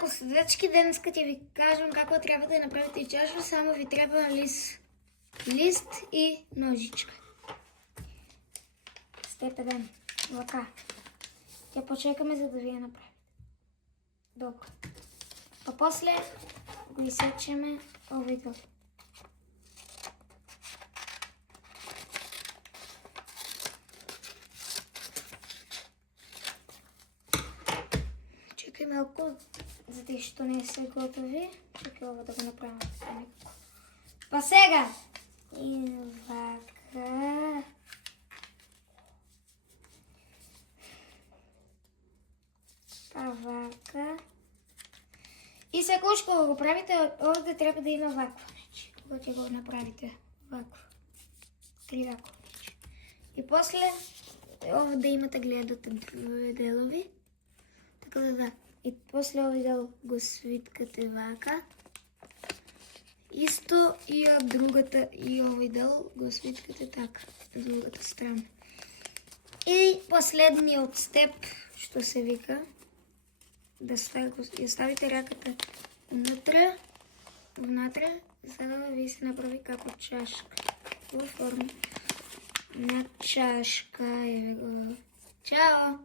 ако следвачки ден ще ви кажем как трябва да направите чаша, само ви трябва лист и ножичка. Степ 1. Лъка. Тя почекаме, за да ви я направите. Добре. А после го изсечеме овидъл. Чакай малко, за да ще не се готови. Чакай да го направим. Па сега! И вака. Вака. И сега, когато го правите, овде трябва да има ваква. Когато го направите ваква. 3 ваква. И после овде да имате гледате делови. Така да. И после овде го свиткате вака. Исто и от другата и овде го свиткате така. От другата страна. И последният степ, що се вика, да ставите ръката внатре, за да ви се направи како чашка. Во форма на чашка. Чао!